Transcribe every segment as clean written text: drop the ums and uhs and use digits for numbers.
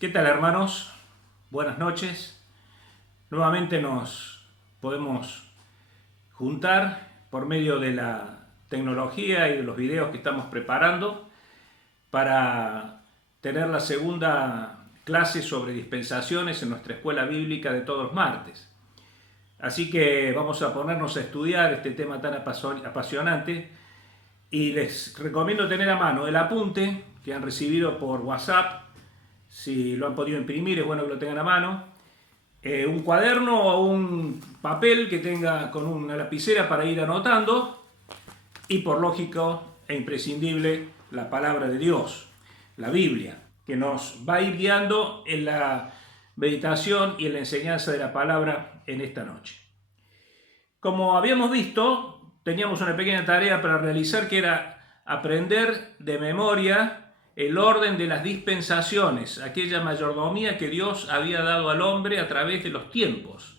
¿Qué tal, hermanos? Buenas noches. Nuevamente nos podemos juntar por medio de la tecnología y de los videos que estamos preparando para tener la segunda clase sobre dispensaciones en nuestra escuela bíblica de todos los martes. Así que vamos a ponernos a estudiar este tema tan apasionante y les recomiendo tener a mano el apunte que han recibido por WhatsApp. Si lo han podido imprimir, es bueno que lo tengan a mano. Un cuaderno o un papel que tenga con una lapicera para ir anotando. Y por lógico e imprescindible, la palabra de Dios, la Biblia, que nos va a ir guiando en la meditación y en la enseñanza de la palabra en esta noche. Como habíamos visto, teníamos una pequeña tarea para realizar, que era aprender de memoria el orden de las dispensaciones, aquella mayordomía que Dios había dado al hombre a través de los tiempos.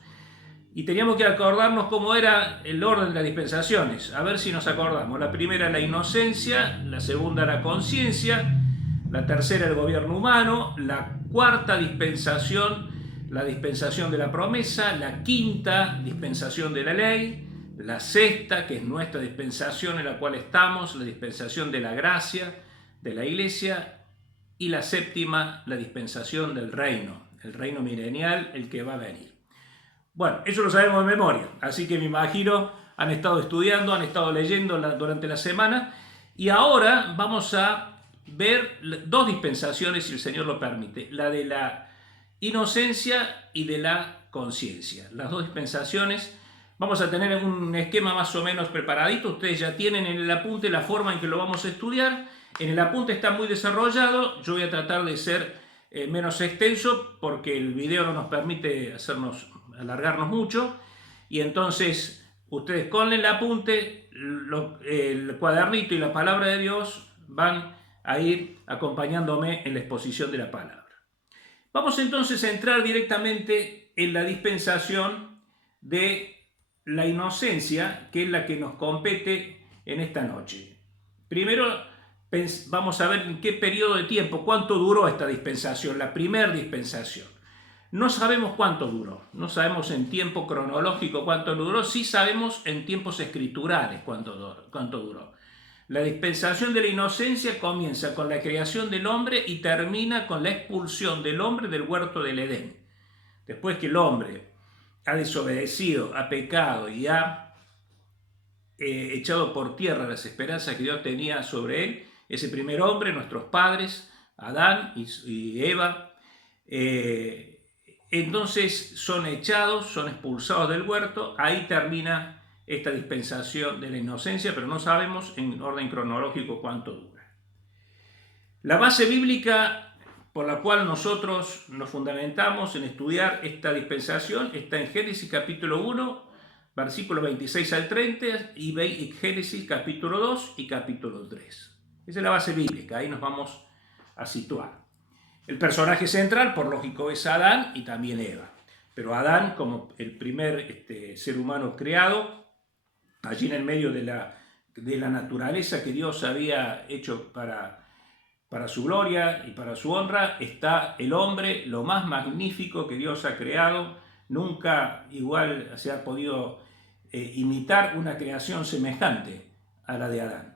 Y teníamos que acordarnos cómo era el orden de las dispensaciones, a ver si nos acordamos. La primera, la inocencia; la segunda, la conciencia; la tercera, el gobierno humano; la cuarta dispensación, la dispensación de la promesa; la quinta, dispensación de la ley; la sexta, que es nuestra dispensación en la cual estamos, la dispensación de la gracia de la iglesia; y la séptima, la dispensación del reino, el reino milenial, el que va a venir. Bueno, eso lo sabemos de memoria, así que me imagino han estado estudiando, han estado leyendo durante la semana, y ahora vamos a ver dos dispensaciones, si el Señor lo permite: la de la inocencia y de la conciencia. Las dos dispensaciones. Vamos a tener un esquema más o menos preparadito. Ustedes ya tienen en el apunte la forma en que lo vamos a estudiar. En el apunte está muy desarrollado. Yo voy a tratar de ser menos extenso porque el video no nos permite alargarnos mucho. Y entonces ustedes con el apunte, el cuadernito y la palabra de Dios van a ir acompañándome en la exposición de la palabra. Vamos entonces a entrar directamente en la dispensación de la inocencia, que es la que nos compete en esta noche. Primero vamos a ver en qué periodo de tiempo, cuánto duró esta dispensación, la primera dispensación. No sabemos cuánto duró, no sabemos en tiempo cronológico cuánto duró, sí sabemos en tiempos escriturales cuánto duró. La dispensación de la inocencia comienza con la creación del hombre y termina con la expulsión del hombre del huerto del Edén. Después que el hombre ha desobedecido, ha pecado y ha echado por tierra las esperanzas que Dios tenía sobre él, ese primer hombre, nuestros padres, Adán y Eva, entonces son echados, son expulsados del huerto. Ahí termina esta dispensación de la inocencia, pero no sabemos en orden cronológico cuánto dura. La base bíblica por la cual nosotros nos fundamentamos en estudiar esta dispensación está en Génesis capítulo 1, versículos 26 al 30, y Génesis capítulo 2 y capítulo 3. Esa es la base bíblica, ahí nos vamos a situar. El personaje central, por lógico, es Adán y también Eva. Pero Adán, como el primer ser humano creado, allí en el medio de la naturaleza que Dios había hecho para su gloria y para su honra, está el hombre, lo más magnífico que Dios ha creado. Nunca igual se ha podido imitar una creación semejante a la de Adán.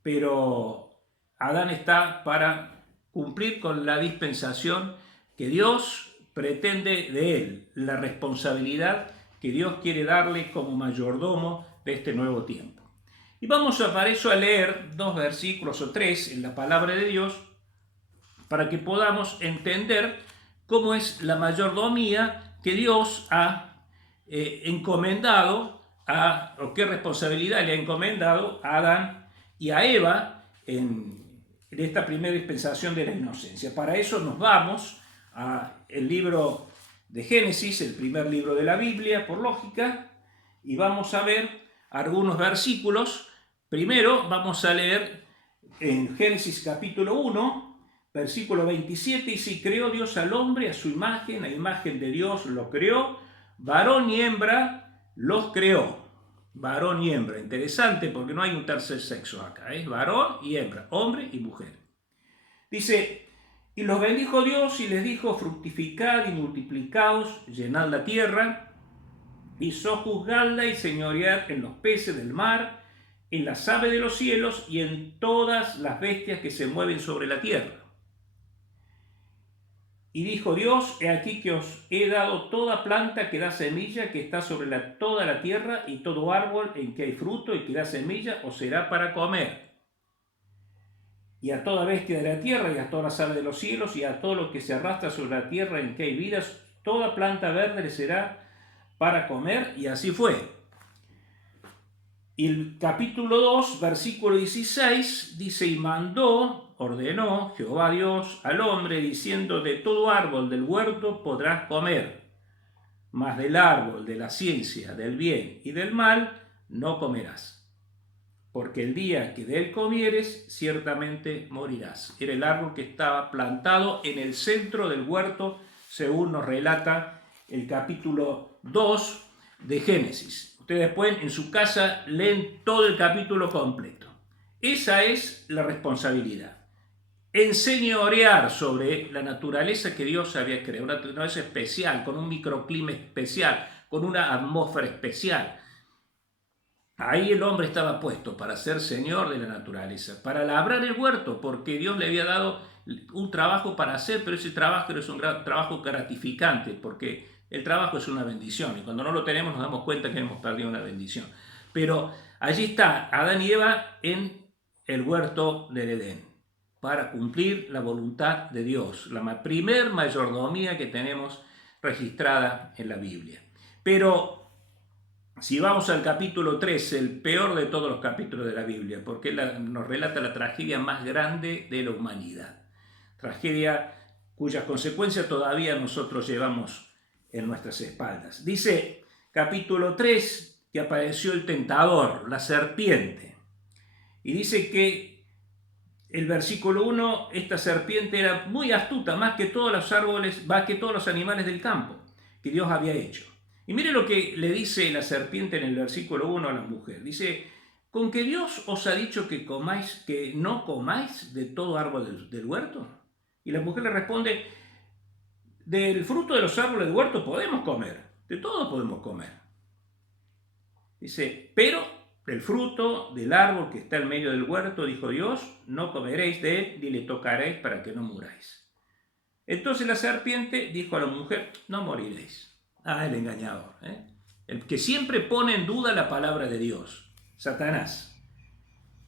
Pero Adán está para cumplir con la dispensación que Dios pretende de él, la responsabilidad que Dios quiere darle como mayordomo de este nuevo tiempo. Y vamos para eso a leer 2 versículos o 3 en la palabra de Dios para que podamos entender cómo es la mayordomía que Dios ha encomendado, o qué responsabilidad le ha encomendado a Adán y a Eva en esta primera dispensación de la inocencia. Para eso nos vamos al libro de Génesis, el primer libro de la Biblia, por lógica, y vamos a ver algunos versículos. Primero vamos a leer en Génesis capítulo 1, versículo 27, y si creó Dios al hombre a su imagen, a imagen de Dios lo creó, varón y hembra los creó. Varón y hembra, interesante porque no hay un tercer sexo acá, varón y hembra, hombre y mujer. Dice, Y los bendijo Dios y les dijo: fructificad y multiplicaos, llenad la tierra y sojuzgadla y señoread en los peces del mar, en las aves de los cielos y en todas las bestias que se mueven sobre la tierra. Y dijo Dios: he aquí que os he dado toda planta que da semilla que está sobre toda la tierra, y todo árbol en que hay fruto y que da semilla os será para comer. Y a toda bestia de la tierra y a todas las aves de los cielos y a todo lo que se arrastra sobre la tierra en que hay vidas, toda planta verde le será para comer. Y así fue. Y el capítulo 2, versículo 16, dice: y ordenó Jehová Dios al hombre, diciendo: de todo árbol del huerto podrás comer, mas del árbol de la ciencia del bien y del mal no comerás, porque el día que de él comieres ciertamente morirás. Era el árbol que estaba plantado en el centro del huerto, según nos relata el capítulo 2 de Génesis. Ustedes pueden en su casa leen todo el capítulo completo. Esa es la responsabilidad. Enseñorear sobre la naturaleza que Dios había creado, una naturaleza especial, con un microclima especial, con una atmósfera especial. Ahí el hombre estaba puesto para ser señor de la naturaleza, para labrar el huerto, porque Dios le había dado un trabajo para hacer, pero ese trabajo es un trabajo gratificante, porque el trabajo es una bendición, y cuando no lo tenemos nos damos cuenta que hemos perdido una bendición. Pero allí está Adán y Eva en el huerto del Edén, para cumplir la voluntad de Dios, la primer mayordomía que tenemos registrada en la Biblia. Pero si vamos al capítulo 13, el peor de todos los capítulos de la Biblia, porque nos relata la tragedia más grande de la humanidad, tragedia cuyas consecuencias todavía nosotros llevamos en nuestras espaldas. Dice capítulo 3 que apareció el tentador, la serpiente, y dice que el versículo 1, esta serpiente era muy astuta, más que todos los árboles, más que todos los animales del campo que Dios había hecho. Y mire lo que le dice la serpiente en el versículo 1 a la mujer. Dice: ¿con que Dios os ha dicho que no comáis de todo árbol del huerto? Y la mujer le responde: del fruto de los árboles del huerto podemos comer, de todo podemos comer. Dice: pero del fruto del árbol que está en medio del huerto, dijo Dios, no comeréis de él ni le tocaréis para que no muráis. Entonces la serpiente dijo a la mujer: no moriréis. El engañador, el que siempre pone en duda la palabra de Dios, Satanás.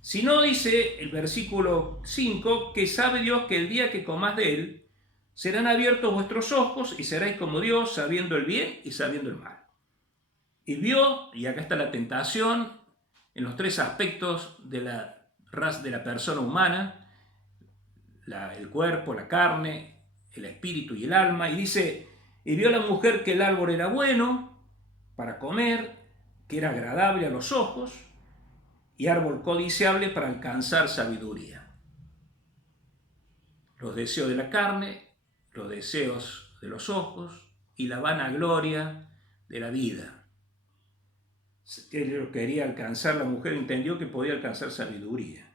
Si no, dice el versículo 5, que sabe Dios que el día que comáis de él, serán abiertos vuestros ojos y seréis como Dios, sabiendo el bien y sabiendo el mal. Y vio, y acá está la tentación, en los tres aspectos de la persona humana, el cuerpo, la carne, el espíritu y el alma, y dice: y vio la mujer que el árbol era bueno para comer, que era agradable a los ojos, y árbol codiciable para alcanzar sabiduría. Los deseos de la carne, los deseos de los ojos y la vanagloria de la vida. Quería alcanzar, la mujer entendió que podía alcanzar sabiduría.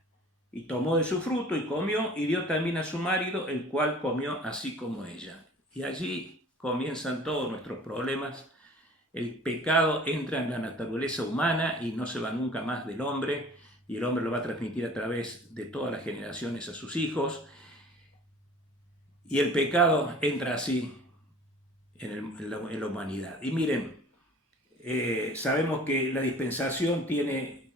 Y tomó de su fruto y comió, y dio también a su marido, el cual comió así como ella. Y allí comienzan todos nuestros problemas. El pecado entra en la naturaleza humana y no se va nunca más del hombre, y el hombre lo va a transmitir a través de todas las generaciones a sus hijos, y el pecado entra así en la humanidad. Y miren, sabemos que la dispensación tiene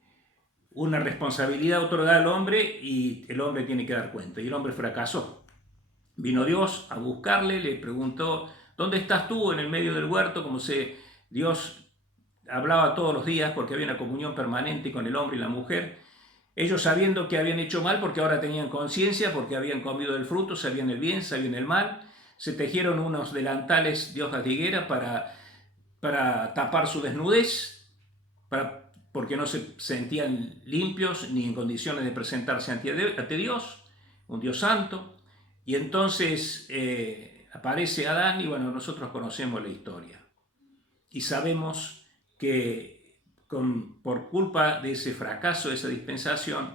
una responsabilidad otorgada al hombre y el hombre tiene que dar cuenta, y el hombre fracasó. Vino Dios a buscarle, le preguntó: ¿dónde estás tú en el medio del huerto? Como Dios hablaba todos los días, porque había una comunión permanente con el hombre y la mujer. Ellos, sabiendo que habían hecho mal, porque ahora tenían conciencia, porque habían comido del fruto, sabían el bien, sabían el mal, se tejieron unos delantales de hojas de higuera para tapar su desnudez, porque no se sentían limpios ni en condiciones de presentarse ante Dios, un Dios santo. Y entonces aparece Adán, y bueno, nosotros conocemos la historia. Y sabemos que por culpa de ese fracaso, de esa dispensación,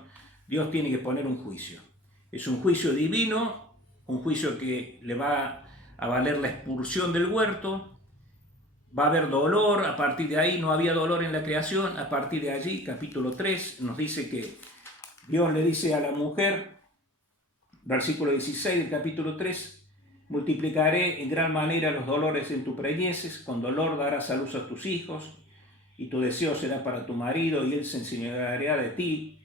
Dios tiene que poner un juicio. Es un juicio divino un juicio que le va a valer la expulsión del huerto, va a haber dolor, a partir de ahí no había dolor en la creación, a partir de allí, capítulo 3, nos dice que Dios le dice a la mujer, versículo 16 del capítulo 3, multiplicaré en gran manera los dolores en tu preñeces, con dolor darás a luz a tus hijos, y tu deseo será para tu marido, y él se enseñoreará de ti.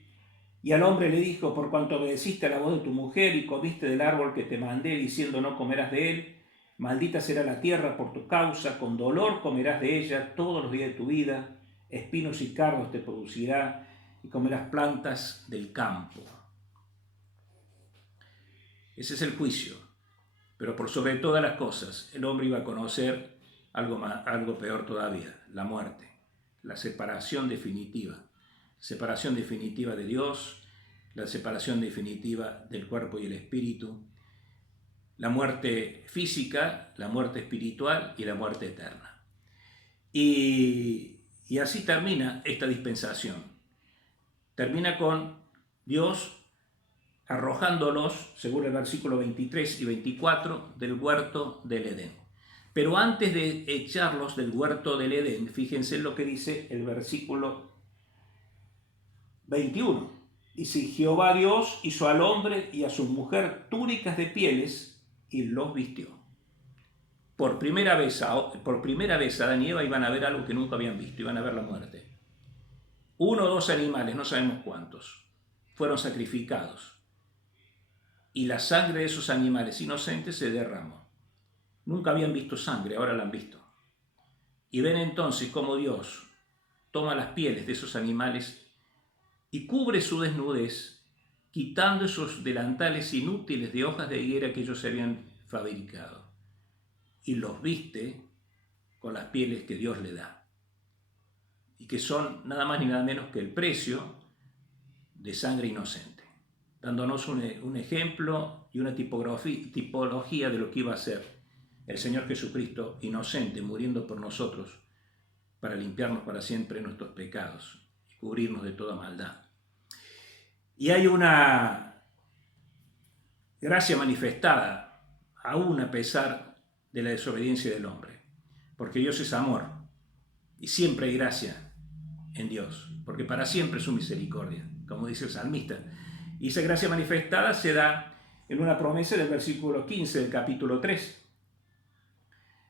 Y al hombre le dijo, por cuanto obedeciste a la voz de tu mujer y comiste del árbol que te mandé, diciendo no comerás de él, maldita será la tierra por tu causa, con dolor comerás de ella todos los días de tu vida, espinos y cardos te producirá, y comerás plantas del campo. Ese es el juicio. Pero por sobre todas las cosas, el hombre iba a conocer algo peor todavía, la muerte, la separación definitiva de Dios, la separación definitiva del cuerpo y el espíritu, la muerte física, la muerte espiritual y la muerte eterna. Y así termina esta dispensación. Termina con Dios arrojándolos, según el versículo 23 y 24, del huerto del Edén. Pero antes de echarlos del huerto del Edén, fíjense lo que dice el versículo 21. Dice, Jehová Dios hizo al hombre y a su mujer túnicas de pieles y los vistió. Por primera vez Adán y Eva iban a ver algo que nunca habían visto, iban a ver la muerte. 1 o 2 animales, no sabemos cuántos, fueron sacrificados. Y la sangre de esos animales inocentes se derramó. Nunca habían visto sangre, ahora la han visto. Y ven entonces cómo Dios toma las pieles de esos animales y cubre su desnudez, quitando esos delantales inútiles de hojas de higuera que ellos se habían fabricado, y los viste con las pieles que Dios le da, y que son nada más ni nada menos que el precio de sangre inocente, dándonos un ejemplo y una tipología de lo que iba a ser el Señor Jesucristo inocente, muriendo por nosotros para limpiarnos para siempre nuestros pecados y cubrirnos de toda maldad. Y hay una gracia manifestada, aún a pesar de la desobediencia del hombre, porque Dios es amor y siempre hay gracia en Dios, porque para siempre es su misericordia, como dice el salmista. Y esa gracia manifestada se da en una promesa del versículo 15 del capítulo 3.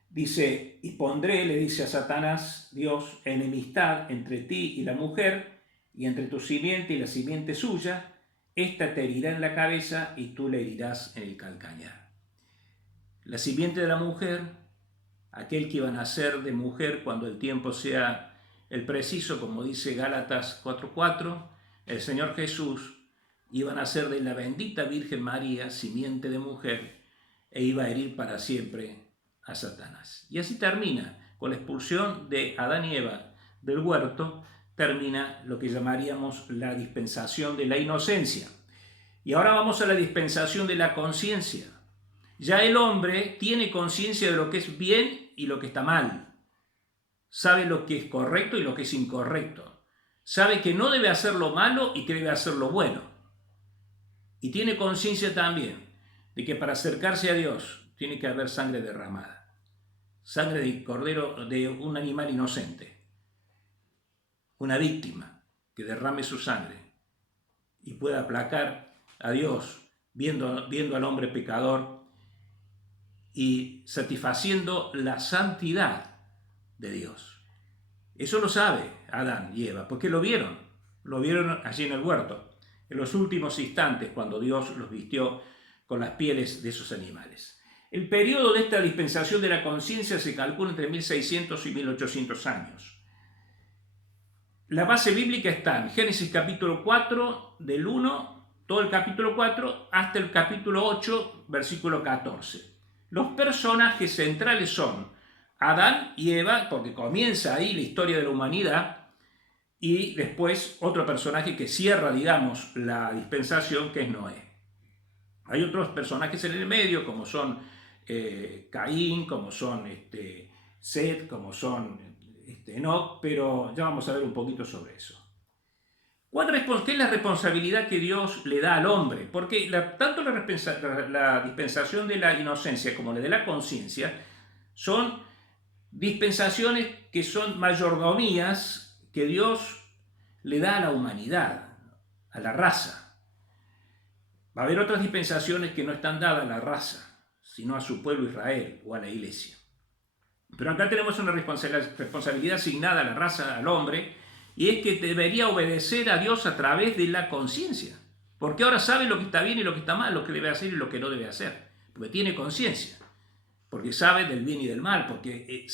Dice, y pondré, le dice a Satanás, Dios, enemistad entre ti y la mujer, y entre tu simiente y la simiente suya, ésta te herirá en la cabeza y tú le herirás en el calcañar. La simiente de la mujer, aquel que iba a nacer de mujer cuando el tiempo sea el preciso, como dice Gálatas 4:4, el Señor Jesús iba a nacer de la bendita Virgen María, simiente de mujer, e iba a herir para siempre a Satanás. Y así termina, con la expulsión de Adán y Eva del huerto, termina lo que llamaríamos la dispensación de la inocencia. Y ahora vamos a la dispensación de la conciencia. Ya el hombre tiene conciencia de lo que es bien y lo que está mal. Sabe lo que es correcto y lo que es incorrecto. Sabe que no debe hacer lo malo y que debe hacer lo bueno. Y tiene conciencia también de que para acercarse a Dios tiene que haber sangre derramada. Sangre de cordero, de un animal inocente. Una víctima que derrame su sangre y pueda aplacar a Dios viendo al hombre pecador y satisfaciendo la santidad de Dios. Eso lo sabe Adán y Eva, porque lo vieron allí en el huerto, en los últimos instantes cuando Dios los vistió con las pieles de esos animales. El periodo de esta dispensación de la conciencia se calcula entre 1600 y 1800 años. La base bíblica está en Génesis capítulo 4, del 1, todo el capítulo 4, hasta el capítulo 8, versículo 14. Los personajes centrales son Adán y Eva, porque comienza ahí la historia de la humanidad, y después otro personaje que cierra, digamos, la dispensación, que es Noé. Hay otros personajes en el medio, como son Caín, como son Set, como son Enoc, pero ya vamos a ver un poquito sobre eso. ¿Qué es la responsabilidad que Dios le da al hombre? Porque tanto la dispensación de la inocencia como la de la conciencia son dispensaciones que son mayordomías que Dios le da a la humanidad, a la raza. Va a haber otras dispensaciones que no están dadas a la raza, sino a su pueblo Israel o a la iglesia. Pero acá tenemos una responsabilidad asignada a la raza, al hombre, y es que debería obedecer a Dios a través de la conciencia. Porque ahora sabe lo que está bien y lo que está mal, lo que debe hacer y lo que no debe hacer. Porque tiene conciencia. Porque sabe del bien y del mal. Porque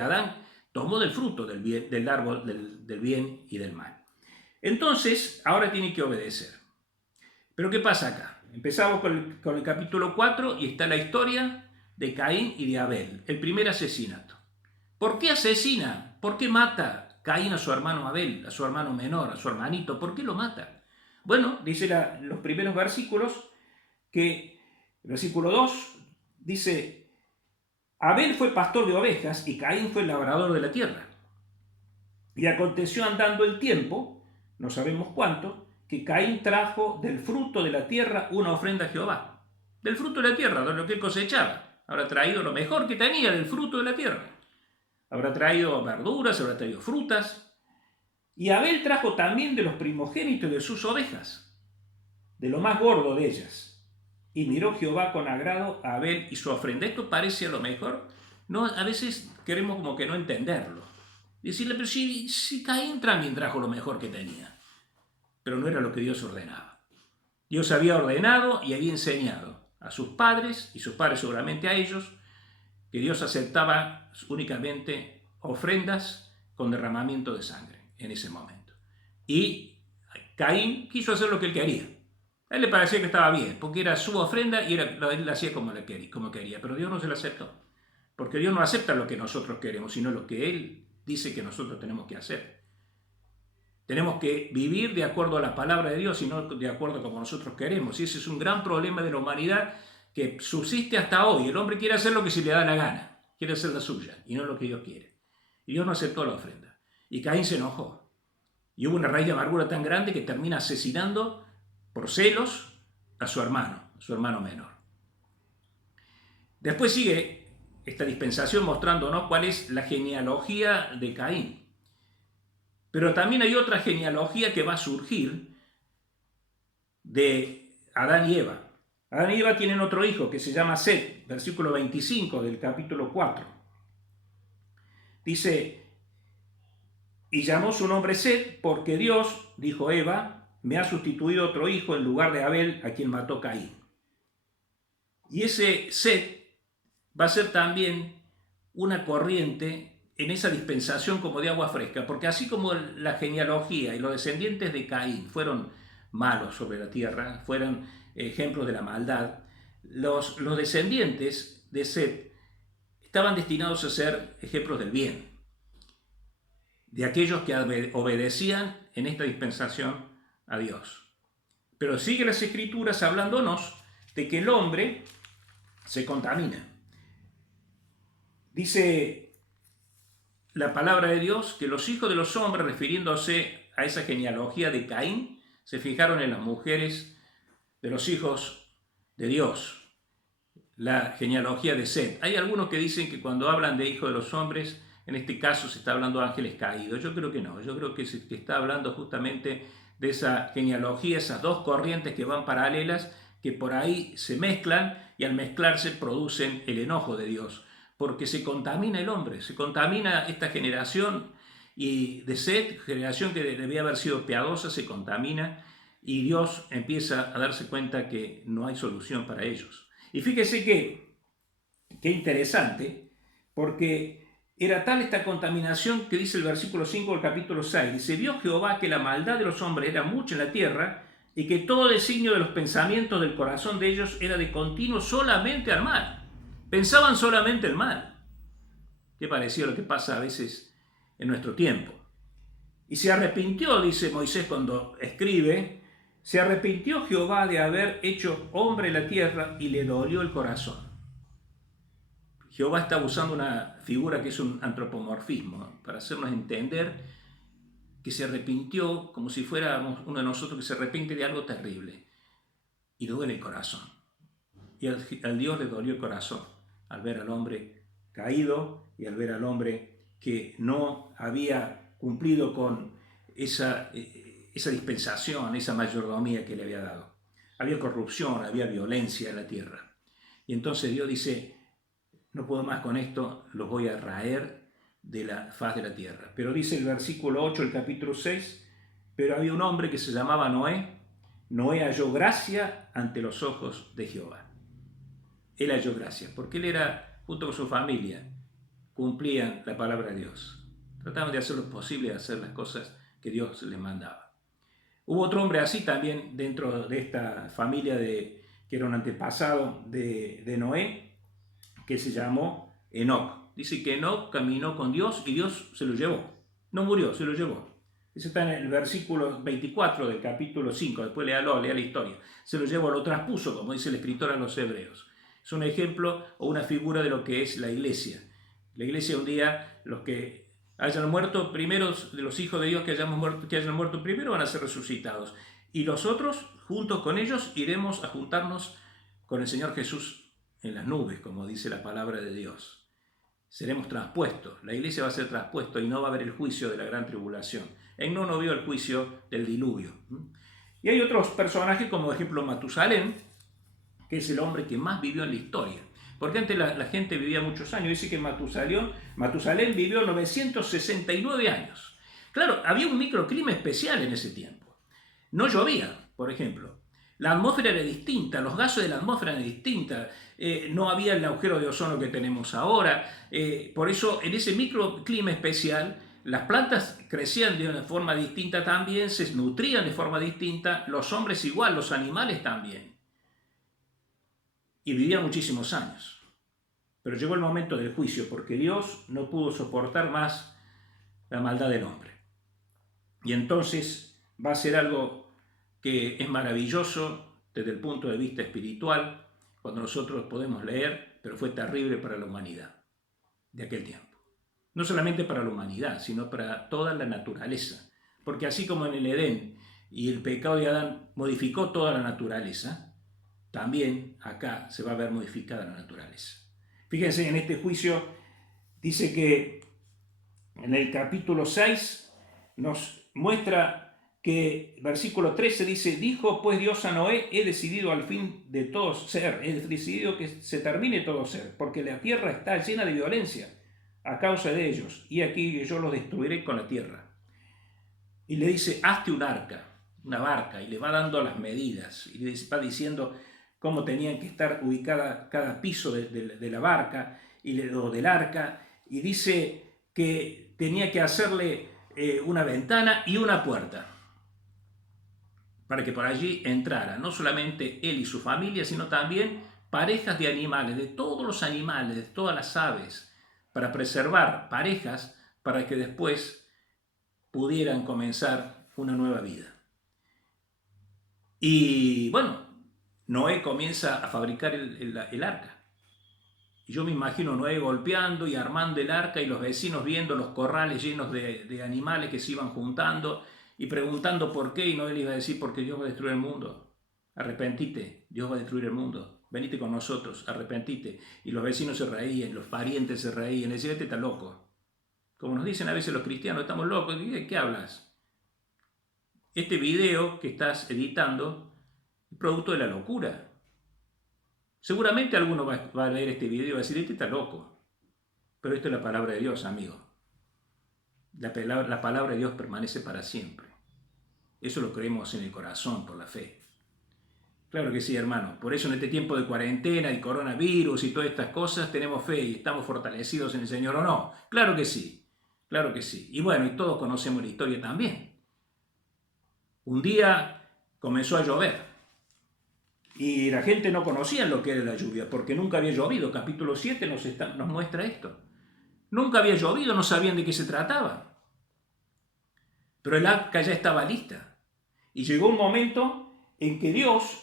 Adán tomó del fruto del árbol del bien y del mal. Entonces, ahora tiene que obedecer. Pero ¿qué pasa acá? Empezamos con el capítulo 4 y está la historia de Caín y de Abel, el primer asesinato. ¿Por qué asesina? ¿Por qué mata Caín a su hermano Abel, a su hermano menor, a su hermanito? ¿Por qué lo mata? Bueno, dice los primeros versículos que, el versículo 2 dice, Abel fue pastor de ovejas y Caín fue labrador de la tierra. Y aconteció andando el tiempo, no sabemos cuánto, que Caín trajo del fruto de la tierra una ofrenda a Jehová. Del fruto de la tierra, de lo que cosechaba. Habrá traído lo mejor que tenía del fruto de la tierra. Habrá traído verduras, habrá traído frutas. Y Abel trajo también de los primogénitos de sus ovejas, de lo más gordo de ellas. Y miró Jehová con agrado a Abel y su ofrenda. Esto parece a lo mejor, no, a veces queremos como que no entenderlo. Decirle, pero si Caín también trajo lo mejor que tenía. Pero no era lo que Dios ordenaba. Dios había ordenado y había enseñado a sus padres, y sus padres seguramente a ellos, que Dios aceptaba únicamente ofrendas con derramamiento de sangre en ese momento. Y Caín quiso hacer lo que él quería. A él le parecía que estaba bien, porque era su ofrenda y él la hacía como quería, pero Dios no se la aceptó. Porque Dios no acepta lo que nosotros queremos, sino lo que Él dice que nosotros tenemos que hacer. Tenemos que vivir de acuerdo a la palabra de Dios y no de acuerdo a como nosotros queremos. Y ese es un gran problema de la humanidad que subsiste hasta hoy. El hombre quiere hacer lo que se le da la gana, quiere hacer la suya y no lo que Dios quiere. Y Dios no aceptó la ofrenda. Y Caín se enojó. Y hubo una raíz de amargura tan grande que termina asesinando por celos a su hermano menor. Después sigue esta dispensación mostrándonos cuál es la genealogía de Caín. Pero también hay otra genealogía que va a surgir de Adán y Eva. Adán y Eva tienen otro hijo que se llama Set, versículo 25 del capítulo 4. Dice, y llamó su nombre Set porque Dios, dijo Eva, me ha sustituido otro hijo en lugar de Abel, a quien mató Caín. Y ese Set va a ser también una corriente en esa dispensación como de agua fresca, porque así como la genealogía y los descendientes de Caín fueron malos sobre la tierra, fueron ejemplos de la maldad, los descendientes de Set estaban destinados a ser ejemplos del bien, de aquellos que obedecían en esta dispensación a Dios. Pero sigue las Escrituras hablándonos de que el hombre se contamina. Dice la palabra de Dios que los hijos de los hombres, refiriéndose a esa genealogía de Caín, se fijaron en las mujeres de los hijos de Dios, la genealogía de Set. Hay algunos que dicen que cuando hablan de hijos de los hombres, en este caso se está hablando de ángeles caídos. Yo creo que no, yo creo que se está hablando justamente de esa genealogía, esas dos corrientes que van paralelas, que por ahí se mezclan y al mezclarse producen el enojo de Dios. Porque se contamina el hombre, se contamina esta generación y de Set, generación que debía haber sido piadosa, se contamina y Dios empieza a darse cuenta que no hay solución para ellos. Y fíjese qué interesante, porque era tal esta contaminación que dice el versículo 5 del capítulo 6, dice, vio Jehová que la maldad de los hombres era mucha en la tierra y que todo designio de los pensamientos del corazón de ellos era de continuo solamente al mal. Pensaban solamente el mal. Qué parecido a lo que pasa a veces en nuestro tiempo. Y se arrepintió, dice Moisés cuando escribe, se arrepintió Jehová de haber hecho hombre en la tierra y le dolió el corazón. Jehová está usando una figura que es un antropomorfismo para hacernos entender que se arrepintió como si fuéramos uno de nosotros que se arrepiente de algo terrible. Y le duele el corazón. Y al Dios le dolió el corazón al ver al hombre caído y al ver al hombre que no había cumplido con esa dispensación, esa mayordomía que le había dado. Había corrupción, había violencia en la tierra. Y entonces Dios dice, no puedo más con esto, los voy a raer de la faz de la tierra. Pero dice el versículo 8, el capítulo 6, pero había un hombre que se llamaba Noé. Noé halló gracia ante los ojos de Jehová. Él halló gracia, porque él era, junto con su familia, cumplían la palabra de Dios. Trataban de hacer lo posible, de hacer las cosas que Dios les mandaba. Hubo otro hombre así también dentro de esta familia que era un antepasado de Noé, que se llamó Enoc. Dice que Enoc caminó con Dios y Dios se lo llevó. No murió, se lo llevó. Eso está en el versículo 24 del capítulo 5. Después lea la historia. Se lo llevó, lo traspuso, como dice el escritor a los hebreos. Es un ejemplo o una figura de lo que es la iglesia. La iglesia un día, los que hayan muerto primero, de los hijos de Dios que hayan muerto primero, van a ser resucitados. Y los otros, juntos con ellos, iremos a juntarnos con el Señor Jesús en las nubes, como dice la palabra de Dios. Seremos traspuestos, la iglesia va a ser traspuesta y no va a haber el juicio de la gran tribulación. Enoc no vio el juicio del diluvio. Y hay otros personajes, como por ejemplo Matusalén, que es el hombre que más vivió en la historia. Porque antes la gente vivía muchos años. Dice que Matusalén vivió 969 años. Claro, había un microclima especial en ese tiempo. No llovía, por ejemplo. La atmósfera era distinta, los gases de la atmósfera eran distintos, no había el agujero de ozono que tenemos ahora. Por eso, en ese microclima especial, las plantas crecían de una forma distinta también, se nutrían de forma distinta, los hombres igual, los animales también. Y vivían muchísimos años. Pero llegó el momento del juicio, porque Dios no pudo soportar más la maldad del hombre. Y entonces va a ser algo que es maravilloso desde el punto de vista espiritual, cuando nosotros podemos leer, pero fue terrible para la humanidad de aquel tiempo. No solamente para la humanidad, sino para toda la naturaleza. Porque así como en el Edén y el pecado de Adán modificó toda la naturaleza, también acá se va a ver modificada la naturaleza. Fíjense, en este juicio dice que en el capítulo 6 nos muestra que versículo 13 dice, dijo pues Dios a Noé, he decidido al fin de todo ser, he decidido que se termine todo ser, porque la tierra está llena de violencia a causa de ellos, y aquí yo los destruiré con la tierra. Y le dice, hazte un arca, una barca, y le va dando las medidas, y le va diciendo cómo tenían que estar ubicada cada piso de la barca o del arca, y dice que tenía que hacerle una ventana y una puerta, para que por allí entrara no solamente él y su familia, sino también parejas de animales, de todos los animales, de todas las aves, para preservar parejas para que después pudieran comenzar una nueva vida. Y bueno, Noé comienza a fabricar el arca. Y yo me imagino Noé golpeando y armando el arca y los vecinos viendo los corrales llenos de animales que se iban juntando y preguntando por qué, y Noé le iba a decir, porque Dios va a destruir el mundo. Arrepentite, Dios va a destruir el mundo. Venite con nosotros, arrepentite. Y los vecinos se reían, los parientes se reían, le decían, este está loco. Como nos dicen a veces los cristianos, estamos locos. ¿De qué hablas? Este video que estás editando es producto de la locura. Seguramente alguno va a leer este video y va a decir, este está loco. Pero esto es la palabra de Dios, amigo. La palabra de Dios permanece para siempre. Eso lo creemos en el corazón, por la fe. Claro que sí, hermano. Por eso en este tiempo de cuarentena y coronavirus y todas estas cosas tenemos fe y estamos fortalecidos en el Señor, ¿o no? Claro que sí. Claro que sí. Y bueno, y todos conocemos la historia también. Un día comenzó a llover. Y la gente no conocía lo que era la lluvia, porque nunca había llovido. Capítulo 7 nos muestra esto. Nunca había llovido, no sabían de qué se trataba. Pero el arca ya estaba lista. Y llegó un momento en que Dios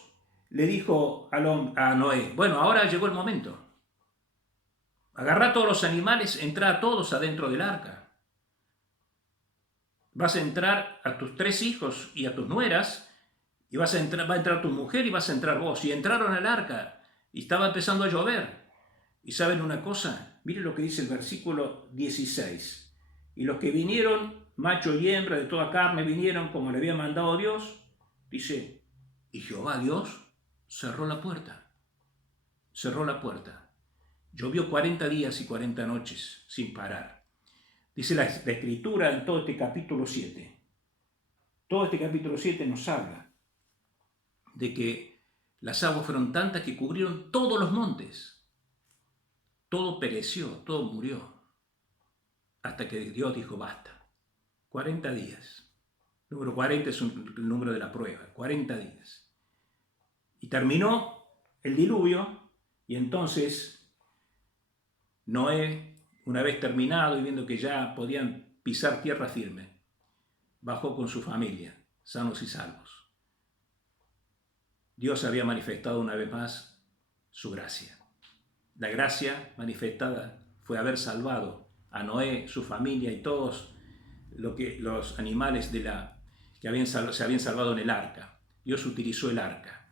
le dijo a Noé, bueno, ahora llegó el momento. Agarrá todos los animales, entrá a todos adentro del arca. vas a entrar a tus 3 hijos y a tus nueras, y va a entrar tu mujer y vas a entrar vos. Y entraron al arca y estaba empezando a llover. ¿Y saben una cosa? Miren lo que dice el versículo 16. Y los que vinieron, macho y hembra de toda carne, vinieron como le había mandado Dios. Dice, y Jehová Dios cerró la puerta. Cerró la puerta. Llovió 40 días y 40 noches sin parar. Dice la Escritura en todo este capítulo 7. Todo este capítulo 7 nos habla de que las aguas fueron tantas que cubrieron todos los montes. Todo pereció, todo murió, hasta que Dios dijo basta. 40 días. El número 40 es el número de la prueba, 40 días. Y terminó el diluvio, y entonces Noé, una vez terminado y viendo que ya podían pisar tierra firme, bajó con su familia, sanos y salvos. Dios había manifestado una vez más su gracia. La gracia manifestada fue haber salvado a Noé, su familia y todos los animales que se habían salvado en el arca. Dios utilizó el arca.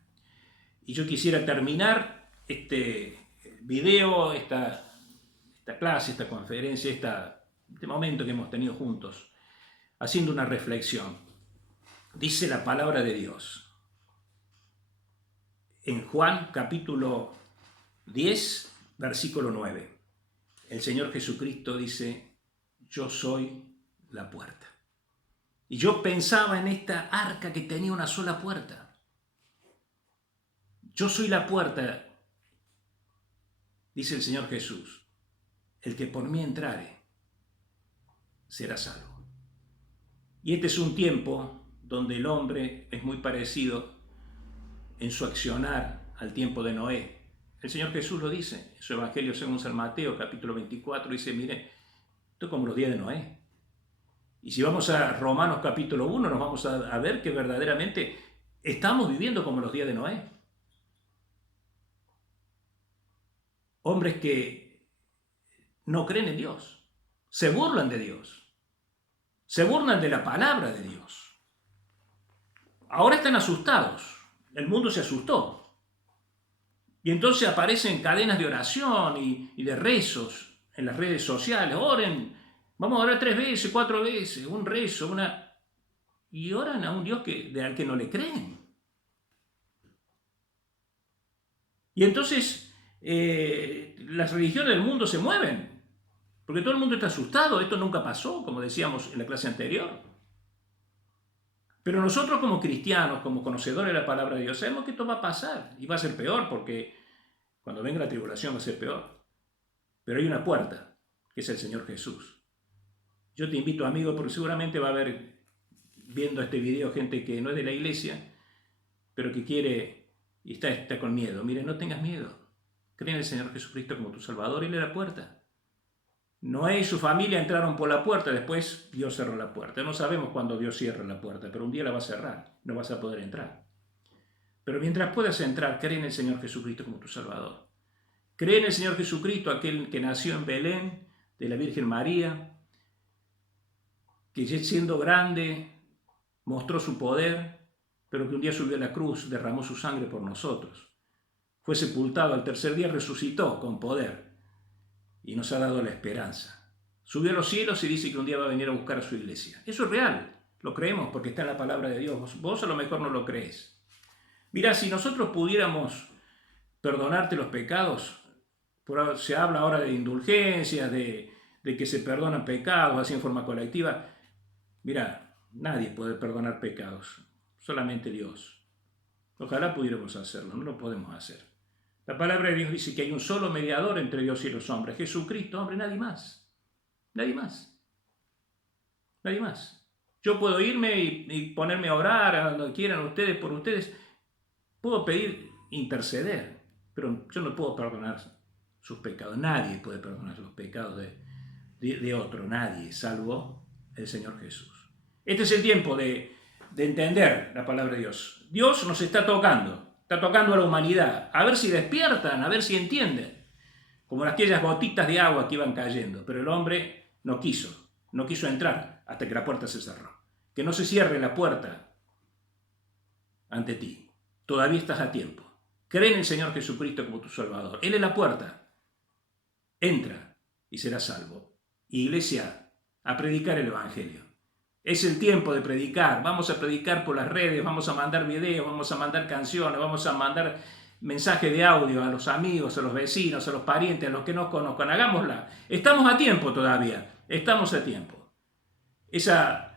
Y yo quisiera terminar este video, esta clase, esta conferencia, este momento que hemos tenido juntos, haciendo una reflexión. Dice la palabra de Dios en Juan capítulo 10, versículo 9. El Señor Jesucristo dice, yo soy la puerta. Y yo pensaba en esta arca que tenía una sola puerta. Yo soy la puerta, dice el Señor Jesús. El que por mí entrare será salvo. Y este es un tiempo donde el hombre es muy parecido en su accionar al tiempo de Noé. El Señor Jesús lo dice en su Evangelio según San Mateo, capítulo 24, dice, mire, esto es como los días de Noé. Y si vamos a Romanos capítulo 1, nos vamos a ver que verdaderamente estamos viviendo como los días de Noé. Hombres que no creen en Dios, se burlan de Dios, se burlan de la palabra de Dios. Ahora están asustados, el mundo se asustó. Y entonces aparecen cadenas de oración y de rezos en las redes sociales. Oren, vamos a orar 3 veces, 4 veces, un rezo, y oran a un Dios al que no le creen. Y entonces las religiones del mundo se mueven, porque todo el mundo está asustado. Esto nunca pasó, como decíamos en la clase anterior. Pero nosotros como cristianos, como conocedores de la palabra de Dios, sabemos que esto va a pasar y va a ser peor, porque cuando venga la tribulación va a ser peor. Pero hay una puerta, que es el Señor Jesús. Yo te invito, amigo, porque seguramente va a haber, viendo este video, gente que no es de la iglesia, pero que quiere y está con miedo. Mire, no tengas miedo. Cree en el Señor Jesucristo como tu Salvador. Él es la puerta. Noé y su familia entraron por la puerta, después Dios cerró la puerta. No sabemos cuándo Dios cierra la puerta, pero un día la va a cerrar, no vas a poder entrar. Pero mientras puedas entrar, cree en el Señor Jesucristo como tu Salvador. Cree en el Señor Jesucristo, aquel que nació en Belén, de la Virgen María, que siendo grande mostró su poder, pero que un día subió a la cruz, derramó su sangre por nosotros. Fue sepultado, al tercer día resucitó con poder. Y nos ha dado la esperanza. Subió a los cielos y dice que un día va a venir a buscar a su iglesia. Eso es real, lo creemos porque está en la palabra de Dios. Vos a lo mejor no lo crees. Mirá, si nosotros pudiéramos perdonarte los pecados, se habla ahora de indulgencias, de que se perdonan pecados así en forma colectiva. Mirá, nadie puede perdonar pecados, solamente Dios. Ojalá pudiéramos hacerlo, no lo podemos hacer. La palabra de Dios dice que hay un solo mediador entre Dios y los hombres, Jesucristo, hombre, nadie más. Nadie más. Nadie más. Yo puedo irme y ponerme a orar a donde quieran ustedes, por ustedes. Puedo pedir, interceder, pero yo no puedo perdonar sus pecados. Nadie puede perdonar los pecados de otro, nadie, salvo el Señor Jesús. Este es el tiempo de entender la palabra de Dios. Dios nos está tocando a la humanidad, a ver si despiertan, a ver si entienden, como aquellas gotitas de agua que iban cayendo, pero el hombre no quiso entrar hasta que la puerta se cerró. Que no se cierre la puerta ante ti. Todavía estás a tiempo. Cree en el Señor Jesucristo como tu Salvador. Él es la puerta. Entra y serás salvo. Iglesia, a predicar el Evangelio. Es el tiempo de predicar. Vamos a predicar por las redes, vamos a mandar videos, vamos a mandar canciones, vamos a mandar mensajes de audio a los amigos, a los vecinos, a los parientes, a los que nos conozcan. Hagámosla. Estamos a tiempo todavía. Estamos a tiempo. Esa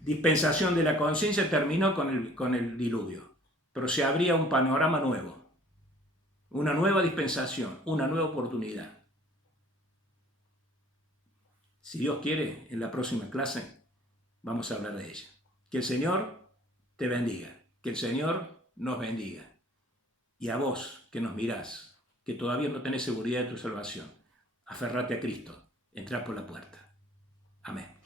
dispensación de la conciencia terminó con el diluvio. Pero se abría un panorama nuevo. Una nueva dispensación, una nueva oportunidad. Si Dios quiere, en la próxima clase vamos a hablar de ella. Que el Señor te bendiga, que el Señor nos bendiga. Y a vos que nos mirás, que todavía no tenés seguridad de tu salvación, aferrate a Cristo, entrá por la puerta. Amén.